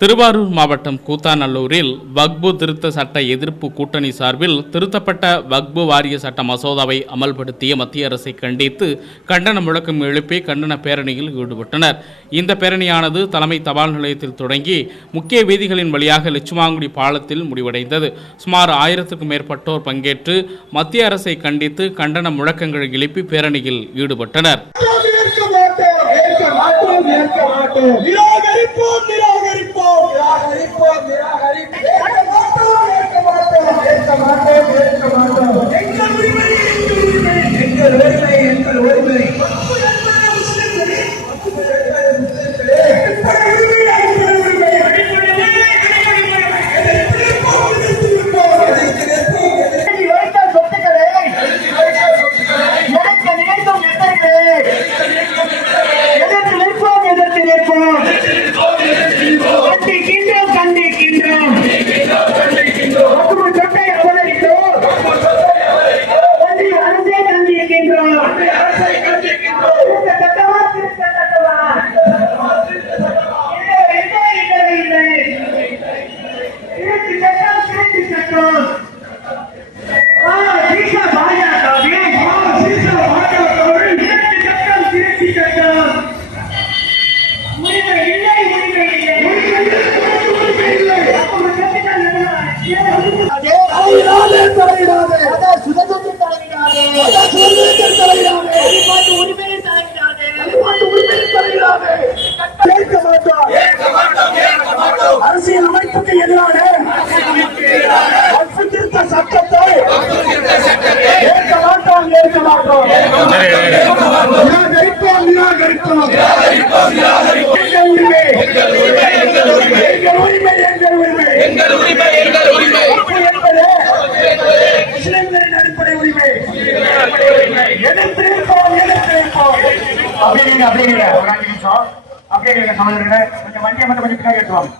திருவாரூர் மாவட்டம் கூத்தாநல்லூரில் வக்பு திருத்த சட்ட எதிர்ப்பு கூட்டணி சார்பில் திருத்தப்பட்ட வக்பு வாரிய சட்ட மசோதாவை அமல்படுத்திய மத்திய அரசை கண்டித்து கண்டன முழக்கம் எழுப்பி கண்டன பேரணியில் ஈடுபட்டனர். இந்த பேரணியானது தலைமை தபால் நிலையத்தில் தொடங்கி முக்கிய வீதிகளின் வழியாக லட்சுமாங்குடி பாலத்தில் முடிவடைந்தது. சுமார் ஆயிரத்துக்கும் மேற்பட்டோர் பங்கேற்று மத்திய அரசை கண்டித்து கண்டன முழக்கங்கள் எழுப்பி பேரணியில் ஈடுபட்டனர். நிறைவேறாது. தலையிடாதே தலையிடாதே அதான் சுதந்திரத்தில் தலையிடாதே. சுதந்திரத்தில் தலையிடாதே வழிபாட்டு உரிமையில் தலையிடாதே. வழிபாட்டு உரிமையில் தலையிடாதே ஏற்க மாட்டோம். ஏற்க மாட்டோம் அரசியல் அமைப்புக்கு எதிரான சட்டத்தை ஏற்க மாட்டோம். ஏற்க மாட்டோம். எதிர்த்து நிற்போம் எதிர்த்து நிற்போம் ஒரு அஞ்சு நிமிஷம். அப்படிங்க சமந்திரங்க கொஞ்சம் வண்டியை மட்டும் கொஞ்சம் பின்னாடி எடுத்துவாங்க